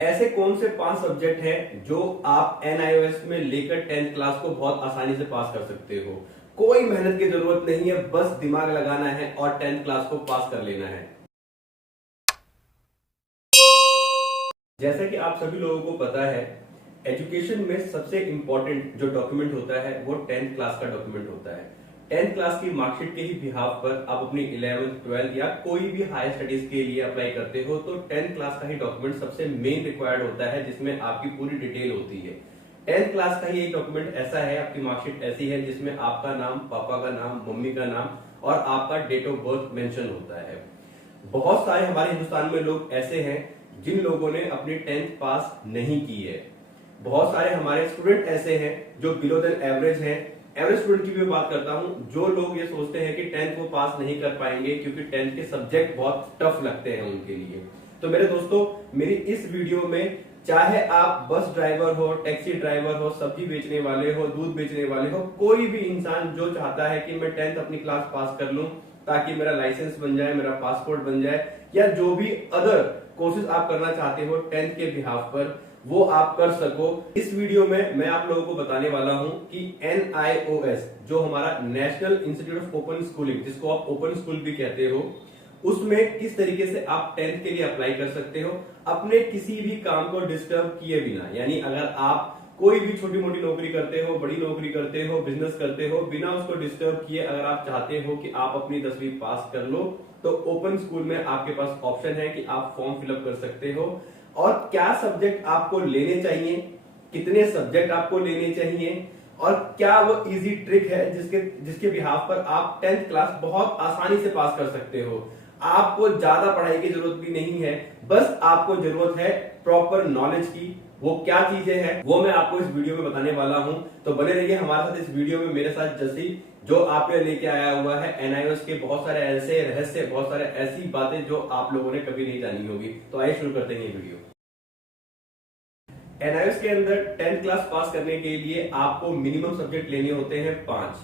ऐसे कौन से 5 सब्जेक्ट हैं जो आप एनआईओएस में लेकर 10th क्लास को बहुत आसानी से पास कर सकते हो। कोई मेहनत की जरूरत नहीं है, बस दिमाग लगाना है और 10th क्लास को पास कर लेना है। जैसा कि आप सभी लोगों को पता है, एजुकेशन में सबसे इंपॉर्टेंट जो डॉक्यूमेंट होता है वो 10th क्लास का डॉक्यूमेंट होता है। 10th क्लास की मार्कशीट के ही बिहाफ पर आप अपनी 11th 12th या कोई भी हायर स्टडीज के लिए अप्लाई करते हो तो 10th क्लास का ही डॉक्यूमेंट सबसे मेन रिक्वायर्ड होता है, जिसमें आपकी पूरी डिटेल होती है। 10th क्लास का ही एक डॉक्यूमेंट ऐसा है, आपकी मार्कशीट ऐसी है जिसमें आपका नाम, पापा का नाम, मम्मी का नाम और आपका डेट ऑफ बर्थ मेंशन होता है। बहुत सारे हमारे हिंदुस्तान में लोग ऐसे हैं जिन लोगों ने अपनी 10th पास नहीं की है। बहुत सारे हमारे स्टूडेंट ऐसे हैं जो बिलो देन एवरेज हैं। एवरेज स्टूडेंट की भी बात करता हूं, जो लोग ये सोचते हैं कि 10th को पास नहीं कर पाएंगे क्योंकि 10th के सब्जेक्ट बहुत टफ लगते हैं उनके लिए। तो मेरे दोस्तों, मेरी इस वीडियो में चाहे आप बस ड्राइवर हो, टैक्सी ड्राइवर हो, सब्जी बेचने वाले हो, दूध बेचने वाले हो, कोई भी इंसान जो चाहता है कि मैं 10th अपनी क्लास पास कर लूं ताकि मेरा लाइसेंस बन जाए, मेरा पासपोर्ट बन जाए, या जो भी अदर कोर्सेज आप करना चाहते हो 10th के बिहाफ पर, वो आप कर सको। इस वीडियो में मैं आप लोगों को बताने वाला हूं कि NIOS जो हमारा national institute of open schooling, जिसको आप ओपन स्कूल भी कहते हो, उसमें किस तरीके से आप 10th के लिए अप्लाई कर सकते हो अपने किसी भी काम को डिस्टर्ब किए बिना। यानी अगर आप कोई भी छोटी मोटी नौकरी करते हो, बड़ी नौकरी करते हो, बिजनेस करते हो, बिना उसको डिस्टर्ब किए अगर आप चाहते हो कि आप अपनी 10वीं पास कर लो, तो ओपन स्कूल में आपके पास ऑप्शन है कि आप फॉर्म फिलअप कर सकते हो। और क्या सब्जेक्ट आपको लेने चाहिए, कितने सब्जेक्ट आपको लेने चाहिए, और क्या वो इजी ट्रिक है जिसके बिहाफ पर आप 10th क्लास बहुत आसानी से पास कर सकते हो। आपको ज्यादा पढ़ाई की जरूरत भी नहीं है, बस आपको जरूरत है प्रॉपर नॉलेज की। वो क्या चीजें हैं वो मैं आपको इस वीडियो में बताने वाला हूं, तो बने रहिए हमारे साथ इस वीडियो में। मेरे साथ जसी, जो आपने लेके आया हुआ है एनआईओएस के बहुत सारे ऐसे रहस्य, बहुत सारे ऐसी बातें जो आप लोगों ने कभी नहीं जानी होगी। तो आइए शुरू करते हैं ये वीडियो। एनआईओएस के अंदर 10th क्लास पास करने के लिए आपको मिनिमम सब्जेक्ट लेने होते हैं 5,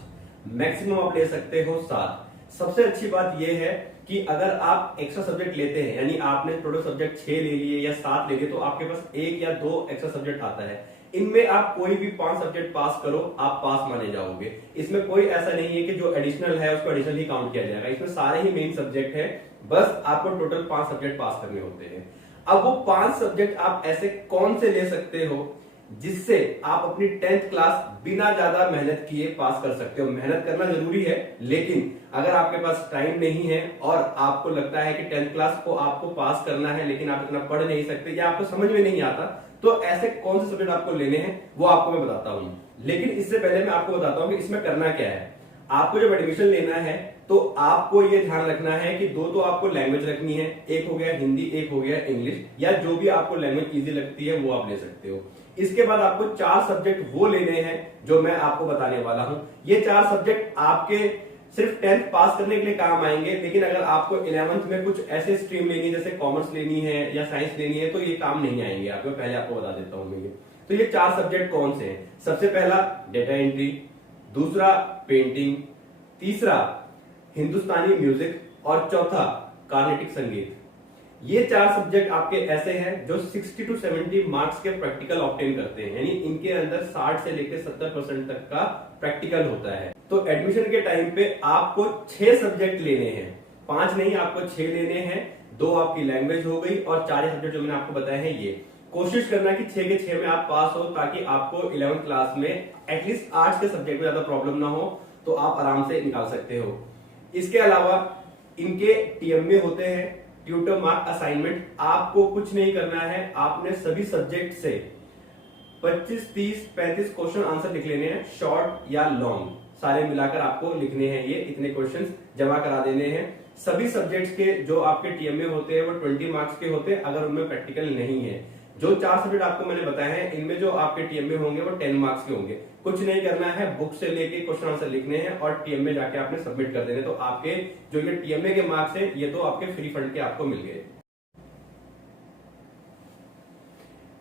मैक्सिमम आप ले सकते हो 7। सबसे अच्छी बात यह है कि अगर आप एक्स्ट्रा सब्जेक्ट लेते हैं, यानी आपने टोटल सब्जेक्ट 6 ले लिए या 7 ले लिए, तो आपके पास 1 या 2 एक्स्ट्रा सब्जेक्ट आता है। इनमें आप कोई भी 5 सब्जेक्ट पास करो, आप पास माने जाओगे। इसमें कोई ऐसा नहीं है कि जो एडिशनल है उसको एडिशनल ही काउंट किया जाएगा। इसमें सारे ही मेन सब्जेक्ट है, बस आपको टोटल 5 सब्जेक्ट पास करने होते हैं। अब वो 5 सब्जेक्ट आप ऐसे कौन से ले सकते हो जिससे आप अपनी 10th क्लास बिना ज्यादा मेहनत किए पास कर सकते हो। मेहनत करना जरूरी है, लेकिन अगर आपके पास टाइम नहीं है और आपको लगता है कि 10th क्लास को आपको पास करना है लेकिन आप इतना पढ़ नहीं सकते या आपको समझ में नहीं आता, तो ऐसे कौन से सब्जेक्ट आपको लेने हैं वो आपको मैं बताता हूं। लेकिन इससे पहले मैं आपको बताता हूं कि इसमें करना क्या है। आपको जब एडमिशन लेना है तो आपको ये ध्यान रखना है कि 2 तो आपको लैंग्वेज रखनी है, एक हो गया हिंदी, एक हो गया इंग्लिश, या जो भी आपको लैंग्वेज इजी लगती है वो आप ले सकते हो। इसके बाद आपको 4 सब्जेक्ट वो लेने हैं जो मैं आपको बताने वाला हूं। ये 4 सब्जेक्ट आपके सिर्फ 10th पास करने के लिए काम आएंगे, लेकिन अगर आपको 11th में कुछ ऐसे स्ट्रीम लेनी है जैसे कॉमर्स लेनी है या साइंस लेनी है तो ये काम नहीं आएंगे आपको। पहले आपको बता देता हूं मैं ये। तो ये 4 सब्जेक्ट कौन से हैं? सबसे पहला डेटा एंट्री, दूसरा पेंटिंग, तीसरा हिंदुस्तानी म्यूजिक और चौथा कार्नेटिक संगीत। ये 4 सब्जेक्ट आपके ऐसे हैं जो 60 to 70 मार्क्स के प्रैक्टिकल ऑब्टेन करते हैं, यानी इनके अंदर 60 से लेकर 70% तक का प्रैक्टिकल होता है। तो एडमिशन के टाइम पे आपको 6 सब्जेक्ट लेने हैं, 5 नहीं, आपको 6 लेने हैं। 2 आपकी लैंग्वेज हो गई और 4 सब्जेक्ट जो मैंने आपको बताया है ये। कोशिश करना कि 6 के 6 में आप पास हो, ताकि आपको 11th क्लास में एटलीस्ट आर्ट्स के सब्जेक्ट में ज्यादा प्रॉब्लम ना हो, तो आप आराम से निकाल सकते हो। इसके अलावा इनके टीएमए होते हैं, ट्यूटर मार्क असाइनमेंट। आपको कुछ नहीं करना है, आपने सभी सब्जेक्ट से 25, 30, 35 क्वेश्चन आंसर लिख लेने हैं, शॉर्ट या लॉन्ग, सारे मिलाकर आपको लिखने हैं। ये इतने क्वेश्चंस जमा करा देने हैं। सभी सब्जेक्ट्स के जो आपके टीएमए होते हैं वो 20 मार्क्स के होते हैं अगर उनमें प्रैक्टिकल नहीं है। जो 4 सब्जेक्ट आपको मैंने बताए हैं इनमें जो आपके टीएमए होंगे वो 10 मार्क्स के होंगे। कुछ नहीं करना है, बुक से लेके क्वेश्चन आंसर लिखने हैं और टीएमए जाके आपने सबमिट कर देने। तो आपके जो ये टीएमए के मार्क्स है ये तो आपके फ्री फंड के आपको मिल गए।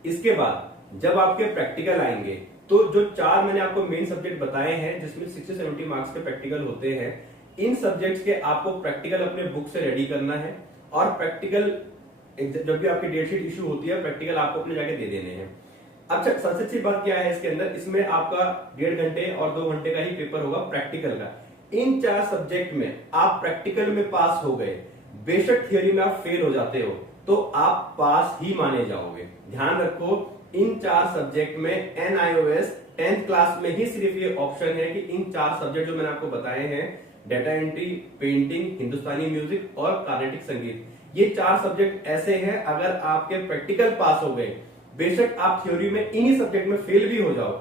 इसके बाद जब आपके प्रैक्टिकल आएंगे तो जो 4 मैंने आपको मेन सब्जेक्ट बताए हैं जिसमें 60-70 मार्क्स के प्रैक्टिकल होते हैं, इन सब्जेक्ट्स के आपको प्रैक्टिकल अपने बुक से रेडी करना है और प्रैक्टिकल जब भी आपकी डेट शीट इशू होती है, प्रैक्टिकल आपको अपने जाके दे देने हैं। अच्छा, सबसे अच्छी बात क्या है इसके अंदर, इसमें आपका 1.5 घंटे और 2 घंटे का ही पेपर होगा प्रैक्टिकल का। इन 4 सब्जेक्ट में आप प्रैक्टिकल में पास हो गए, बेशक थियोरी में आप फेल हो जाते हो तो आप पास ही माने जाओगे। ध्यान रखो, इन 4 सब्जेक्ट में NIOS 10th क्लास में ही सिर्फ ये ऑप्शन है कि इन 4 सब्जेक्ट जो मैंने आपको बताए हैं, डाटा एंट्री, पेंटिंग, हिंदुस्तानी म्यूजिक और कार्नेटिक संगीत, ये 4 सब्जेक्ट ऐसे हैं अगर आपके प्रैक्टिकल पास हो गए, बेशक आप थ्योरी में इन्हीं सब्जेक्ट में फेल भी हो जाओ,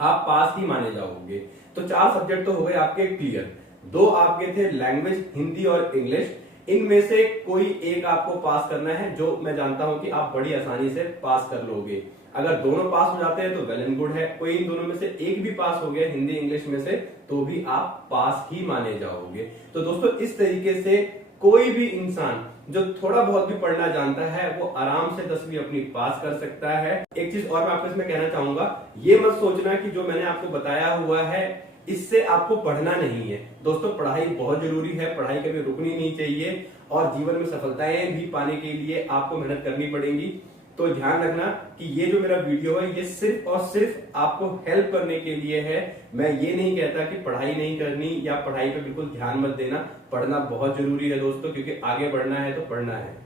आप पास ही माने जाओगे। तो 4 सब्जेक्ट तो हो गए आपके क्लियर। 2 आपके थे लैंग्वेज, हिंदी और इंग्लिश। इनमें से कोई एक आपको पास करना है, जो मैं जानता हूं कि आप बड़ी आसानी से पास कर लोगे। अगर दोनों पास हो जाते हैं तो वेल एंड गुड है, कोई इन दोनों में से एक भी पास हो गया हिंदी इंग्लिश में से, तो भी आप पास ही माने जाओगे। तो दोस्तों, इस तरीके से कोई भी इंसान जो थोड़ा बहुत भी पढ़ना जानता है वो आराम से 10वीं अपनी पास कर सकता है। एक चीज और मैं आपको इसमें कहना चाहूंगा, ये मत सोचना कि जो मैंने आपको बताया हुआ है इससे आपको पढ़ना नहीं है। दोस्तों, पढ़ाई बहुत जरूरी है, पढ़ाई कभी रुकनी नहीं चाहिए और जीवन में सफलताएं भी पाने के लिए आपको मेहनत करनी पड़ेगी। तो ध्यान रखना कि ये जो मेरा वीडियो है ये सिर्फ और सिर्फ आपको हेल्प करने के लिए है। मैं ये नहीं कहता कि पढ़ाई नहीं करनी या पढ़ाई पे बिल्कुल ध्यान मत देना। पढ़ना बहुत जरूरी है दोस्तों, क्योंकि आगे बढ़ना है तो पढ़ना है।